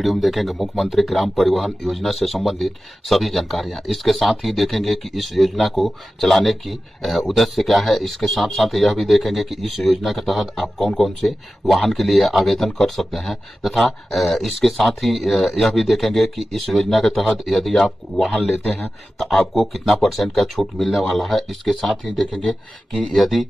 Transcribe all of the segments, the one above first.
Video में देखेंगे मुख्यमंत्री ग्राम परिवहन योजना से संबंधित सभी जानकारियां। इसके साथ ही देखेंगे कि इस योजना को चलाने की उद्देश्य क्या है। इसके साथ साथ यह भी देखेंगे कि इस योजना के तहत आप कौन कौन से वाहन के लिए आवेदन कर सकते हैं, तथा इसके साथ ही यह भी देखेंगे कि इस योजना के तहत यदि आप वाहन लेते हैं तो आपको कितना % का छूट मिलने वाला है। इसके साथ ही देखेंगे कि यदि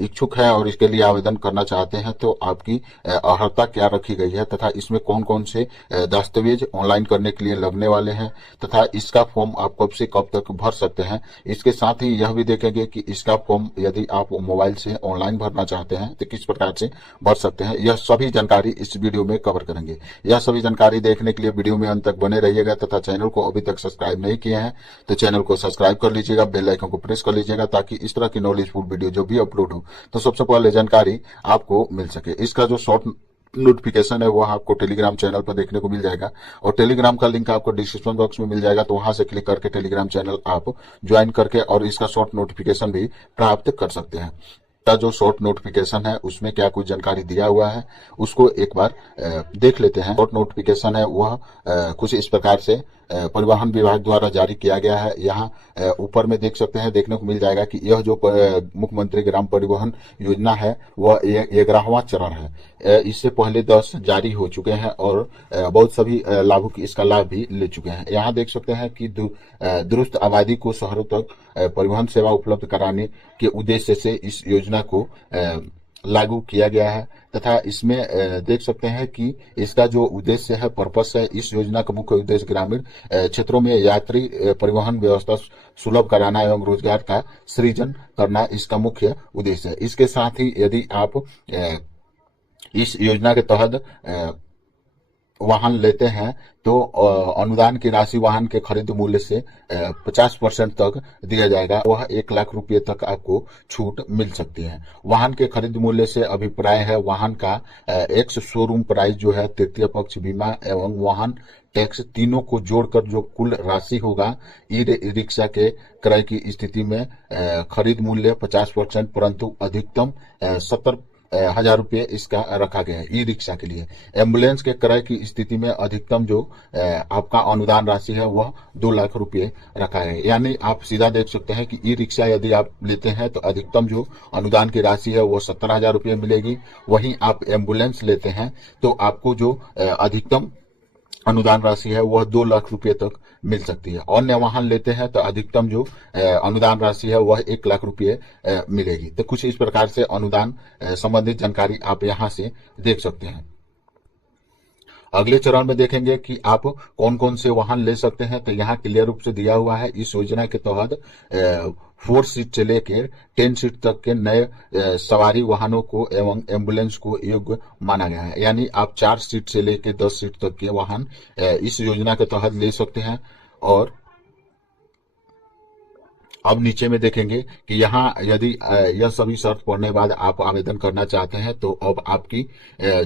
इच्छुक है और इसके लिए आवेदन करना चाहते हैं तो आपकी अर्हता क्या रखी गई है, तथा इसमें कौन कौन से दस्तावेज ऑनलाइन करने के लिए लगने वाले हैं, तथा इसका फॉर्म आप कब से कब तक भर सकते हैं। इसके साथ ही यह भी देखेंगे कि इसका फॉर्म यदि आप मोबाइल से ऑनलाइन भरना चाहते हैं तो किस प्रकार से भर सकते हैं। यह सभी जानकारी इस वीडियो में कवर करेंगे। यह सभी जानकारी देखने के लिए वीडियो में अंत तक बने रहिएगा, तथा चैनल को अभी तक सब्सक्राइब नहीं किए हैं तो चैनल को सब्सक्राइब कर लीजिएगा, बेल आइकन को प्रेस कर लीजिएगा, ताकि इस तरह की नॉलेजफुल वीडियो जो भी अपलोड हो तो सबसे पहले जानकारी आपको मिल सके। इसका जो शॉर्ट नोटिफिकेशन है वह आपको टेलीग्राम चैनल पर देखने को मिल जाएगा, और टेलीग्राम का लिंक आपको डिस्क्रिप्शन बॉक्स में मिल जाएगा, तो वहां से क्लिक करके टेलीग्राम चैनल आप ज्वाइन करके और इसका शॉर्ट नोटिफिकेशन भी प्राप्त कर सकते हैं। का जो शॉर्ट नोटिफिकेशन है उसमें क्या कुछ जानकारी दिया हुआ है उसको एक बार देख लेते हैं। शॉर्ट नोटिफिकेशन है वह कुछ इस प्रकार से परिवहन विभाग द्वारा जारी किया गया है। यहाँ ऊपर में देख सकते हैं, देखने को मिल जाएगा कि यह जो मुख्यमंत्री ग्राम परिवहन योजना है वह 11वां चरण है। इससे पहले 10 जारी हो चुके हैं और बहुत सभी लाभुक इसका लाभ भी ले चुके हैं। यहाँ देख सकते हैं कि दुरुस्त आबादी को शहरों तक परिवहन सेवा उपलब्ध कराने के उद्देश्य से इस योजना को लागू किया गया है, तथा इसमें देख सकते हैं कि इसका जो उद्देश्य है, पर्पस है, इस योजना का मुख्य उद्देश्य ग्रामीण क्षेत्रों में यात्री परिवहन व्यवस्था सुलभ कराना एवं रोजगार का सृजन करना इसका मुख्य उद्देश्य है। इसके साथ ही यदि आप इस योजना के तहत वाहन लेते हैं तो अनुदान की राशि वाहन के खरीद मूल्य से 50% तक दिया जाएगा। वह 1 लाख रुपए तक आपको छूट मिल सकती है। वाहन के खरीद मूल्य से अभिप्राय है वाहन का एक्स शोरूम प्राइस जो है, तृतीय पक्ष बीमा एवं वाहन टैक्स तीनों को जोड़कर जो कुल राशि होगा। ई रिक्शा के क्रय की स्थिति में खरीद मूल्य 50%, परंतु अधिकतम 70,000 रुपये इसका रखा गया है ई रिक्शा के लिए। एम्बुलेंस के क्रय की स्थिति में अधिकतम जो आपका अनुदान राशि है वह 2 लाख रुपये रखा है। यानी आप सीधा देख सकते हैं कि ई रिक्शा यदि आप लेते हैं तो अधिकतम जो अनुदान की राशि है वह 70,000 रुपये मिलेगी। वहीं आप एम्बुलेंस लेते हैं तो आपको जो अधिकतम अनुदान राशि है वह 2 लाख रुपए तक मिल सकती है। अन्य वाहन लेते हैं तो अधिकतम जो अनुदान राशि है वह 1 लाख रुपए मिलेगी। तो कुछ इस प्रकार से अनुदान संबंधित जानकारी आप यहां से देख सकते हैं। अगले चरण में देखेंगे कि आप कौन कौन से वाहन ले सकते हैं, तो यहाँ क्लियर रूप से दिया हुआ है। इस योजना के तहत 4 सीट से लेकर 10 सीट तक के नए सवारी वाहनों को एवं एम्बुलेंस को योग्य माना गया है। यानी आप 4 सीट से लेकर 10 सीट तक के वाहन इस योजना के तहत ले सकते हैं। और अब नीचे में देखेंगे कि यहाँ यदि यह सभी शर्त पढ़ने के बाद आप आवेदन करना चाहते हैं तो अब आपकी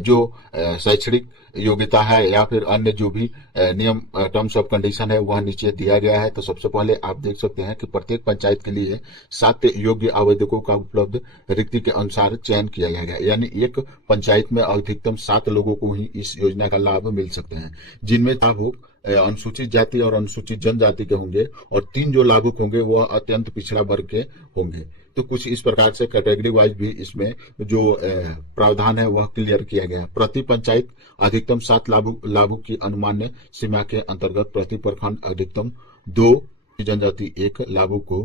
जो शैक्षणिक योग्यता है या फिर अन्य जो भी नियम टर्म्स ऑफ कंडीशन है वह नीचे दिया गया है। तो सबसे पहले आप देख सकते हैं कि प्रत्येक पंचायत के लिए 7 योग्य आवेदकों का उपलब्ध रिक्ति के अनुसार चयन किया जाएगा। यानी एक पंचायत में अधिकतम 7 लोगों को ही इस योजना का लाभ मिल सकते हैं, जिनमें लाभुक अनुसूचित जाति और अनुसूचित जनजाति के होंगे, और 3 जो लाभुक होंगे वह अत्यंत पिछड़ा वर्ग के होंगे। तो कुछ इस प्रकार से कैटेगरी वाइज भी इसमें जो प्रावधान है वह क्लियर किया गया है। प्रति पंचायत अधिकतम 7 लाभुक की अनुमान्य सीमा के अंतर्गत प्रति प्रखंड अधिकतम 2 जनजाति 1 लाभुक को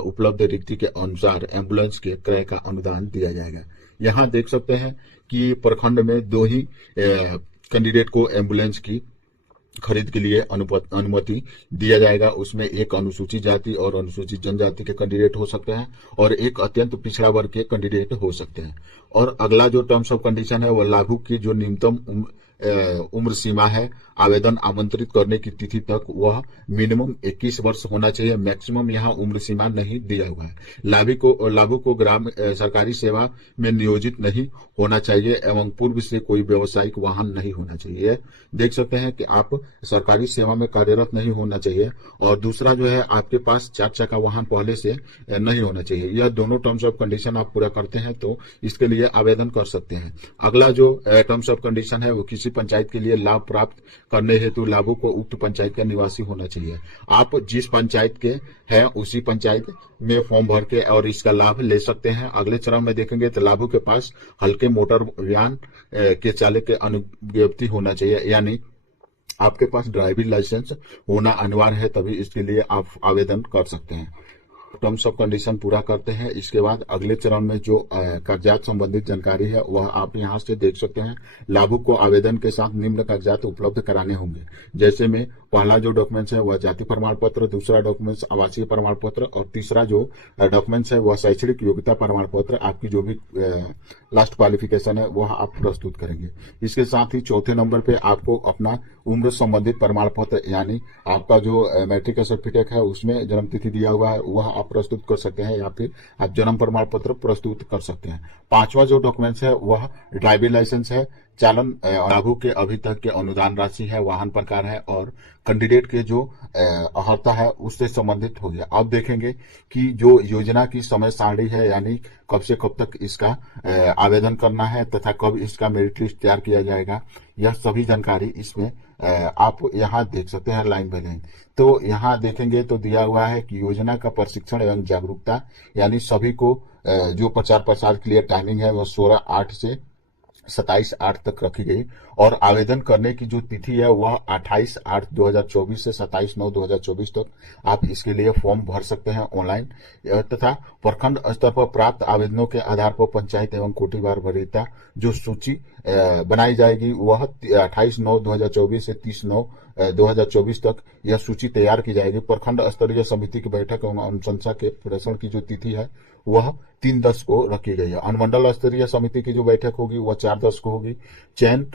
उपलब्ध रिक्ति के अनुसार एम्बुलेंस के क्रय का अनुदान दिया जाएगा। यहाँ देख सकते हैं कि प्रखंड में 2 ही कैंडिडेट को एम्बुलेंस की खरीद के लिए अनुमति दिया जाएगा। उसमें एक अनुसूचित जाति और अनुसूचित जनजाति के कैंडिडेट हो सकते हैं और एक अत्यंत पिछड़ा वर्ग के कैंडिडेट हो सकते हैं। और अगला जो टर्म्स ऑफ कंडीशन है वह लाभुक की जो न्यूनतम उम्र सीमा है आवेदन आमंत्रित करने की तिथि तक वह मिनिमम 21 वर्ष होना चाहिए। मैक्सिमम यहाँ उम्र सीमा नहीं दिया हुआ है। लाभुक को ग्राम सरकारी सेवा में नियोजित नहीं होना चाहिए एवं पूर्व से कोई व्यावसायिक वाहन नहीं होना चाहिए। देख सकते हैं कि आप सरकारी सेवा में कार्यरत नहीं होना चाहिए, और दूसरा जो है आपके पास 4 चक्का वाहन पहले से नहीं होना चाहिए। यह दोनों टर्म्स ऑफ कंडीशन आप पूरा करते हैं तो इसके लिए आवेदन कर सकते हैं। अगला जो टर्म्स ऑफ कंडीशन है वो किसी किसी पंचायत के लिए लाभ प्राप्त करने हेतु लाभुक को उक्त पंचायत का निवासी होना चाहिए। आप जिस पंचायत के हैं उसी पंचायत में फॉर्म भर के और इसका लाभ ले सकते हैं। अगले चरण में देखेंगे तो लाभुक के पास हल्के मोटर यान के चालक के अनुज्ञप्ति होना चाहिए, यानी आपके पास ड्राइविंग लाइसेंस होना अनिवार्य है, तभी इसके लिए आप आवेदन कर सकते हैं। टर्म्स ऑफ कंडीशन पूरा करते हैं। इसके बाद अगले चरण में जो कागजात संबंधित जानकारी है वह आप यहां से देख सकते हैं। लाभुक को आवेदन के साथ निम्न कागजात उपलब्ध कराने होंगे, जैसे में पहला जो डॉक्यूमेंट्स है वह जाति प्रमाण पत्र, दूसरा डॉक्यूमेंट्स आवासीय प्रमाण पत्र और तीसरा जो डॉक्यूमेंट्स है वह शैक्षणिक योग्यता प्रमाण पत्र। आपकी जो भी लास्ट क्वालिफिकेशन है वह आप प्रस्तुत करेंगे। इसके साथ ही चौथे नंबर पे आपको अपना उम्र संबंधित प्रमाण पत्र, यानी आपका जो मैट्रिक का सर्टिफिकेट है उसमें जन्म तिथि दिया हुआ है वह आप प्रस्तुत कर सकते हैं, या फिर आप जन्म प्रमाण पत्र प्रस्तुत कर सकते हैं। पांचवा जो डॉक्यूमेंट्स है वह ड्राइविंग लाइसेंस है, चालन लाभुक के अभी तक के अनुदान राशि है, वाहन प्रकार है और कैंडिडेट के जो अर्हता है उससे संबंधित हो गया। अब देखेंगे कि जो योजना की समय सारणी है, यानी कब से कब तक इसका आवेदन करना है तथा कब इसका मेरिट लिस्ट तैयार किया जाएगा, यह सभी जानकारी इसमें आप यहाँ देख सकते हैं लाइन बाय लाइन। तो यहाँ देखेंगे तो दिया हुआ है कि योजना का प्रशिक्षण एवं जागरूकता, यानी सभी को जो प्रचार प्रसार के लिए टाइमिंग है वह 16/8 से 27/8 तक रखी गई और आवेदन करने की जो तिथि है वह 28/8/2024 से 27/9/2024 तक आप इसके लिए फॉर्म भर सकते हैं ऑनलाइन, तथा प्रखंड स्तर पर प्राप्त आवेदनों के आधार पर पंचायत एवं कोटिवार वरीयता जो सूची बनाई जाएगी वह 28/9/2024 से 30/9/2024 तक यह सूची तैयार की जाएगी। प्रखंड स्तरीय समिति की बैठक एवं अनुशंसा के प्रेषण की जो तिथि है वह 3/10 को रखी गई है। अनुमंडल स्तरीय समिति की जो बैठक होगी वह 4/10 को होगी। चयन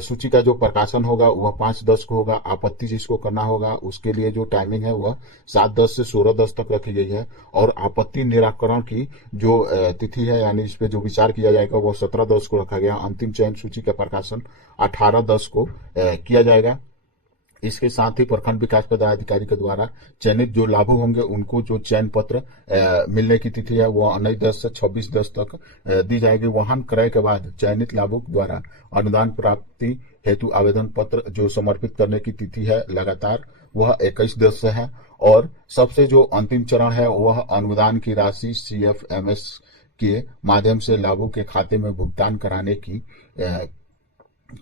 सूची का जो प्रकाशन होगा वह 5/10 को होगा। आपत्ति जिसको करना होगा उसके लिए जो टाइमिंग है वह 7/10 से 16/10 तक रखी गई है और आपत्ति निराकरण की जो तिथि है, यानी इस पे जो विचार किया जाएगा वह 17/10 को रखा गया। अंतिम चयन सूची का प्रकाशन 18/10 को किया जाएगा। इसके साथ ही प्रखंड विकास पदाधिकारी के द्वारा चयनित जो लाभुक होंगे उनको जो चयन पत्र मिलने की तिथि है वो 19/10 से 26/10 तक दी जाएगी। वाहन क्रय के बाद चयनित लाभुक द्वारा अनुदान प्राप्ति हेतु आवेदन पत्र जो समर्पित करने की तिथि है लगातार वह 21/10 से है और सबसे जो अंतिम चरण है वह अनुदान की राशि CFMS के माध्यम से लाभुक के खाते में भुगतान कराने की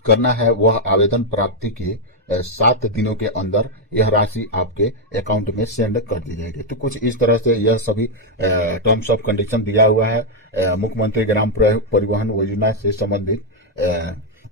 करना है। वह आवेदन प्राप्ति के 7 दिनों के अंदर यह राशि आपके अकाउंट में सेंड कर दी जाएगी। तो कुछ इस तरह से यह सभी टर्म्स ऑफ कंडीशन दिया हुआ है मुख्यमंत्री ग्राम परिवहन योजना से संबंधित।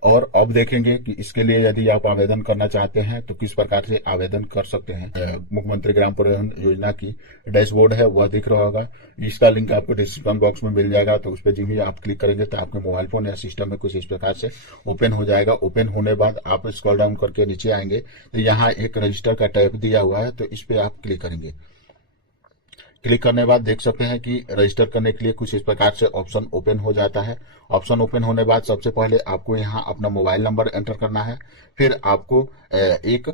और अब देखेंगे कि इसके लिए यदि आप आवेदन करना चाहते हैं तो किस प्रकार से आवेदन कर सकते हैं। मुख्यमंत्री ग्राम परिवहन योजना की डैशबोर्ड है वह दिख रहा होगा, इसका लिंक आपको डिस्क्रिप्शन बॉक्स में मिल जाएगा। तो उस पर जिस भी आप क्लिक करेंगे तो आपके मोबाइल फोन या सिस्टम में कुछ इस प्रकार से ओपन हो जाएगा। ओपन होने बाद आप स्क्रॉल डाउन करके नीचे आएंगे तो यहाँ एक रजिस्टर का टैब दिया हुआ है, तो इस पे आप क्लिक करेंगे। क्लिक करने के बाद देख सकते हैं कि रजिस्टर करने के लिए कुछ इस प्रकार से ऑप्शन ओपन हो जाता है। ऑप्शन ओपन होने के बाद सबसे पहले आपको यहाँ अपना मोबाइल नंबर एंटर करना है, फिर आपको एक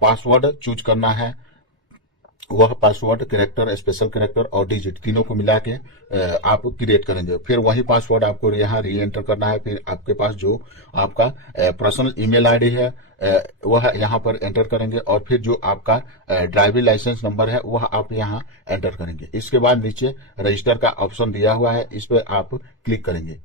पासवर्ड चूज करना है। वह पासवर्ड कैरेक्टर, स्पेशल कैरेक्टर और डिजिट तीनों को मिला के आप क्रिएट करेंगे। फिर वही पासवर्ड आपको यहाँ री एंटर करना है। फिर आपके पास जो आपका पर्सनल ईमेल आईडी है वह यहाँ पर एंटर करेंगे और फिर जो आपका ड्राइविंग लाइसेंस नंबर है वह आप यहाँ एंटर करेंगे। इसके बाद नीचे रजिस्टर का ऑप्शन दिया हुआ है, इस पर आप क्लिक करेंगे।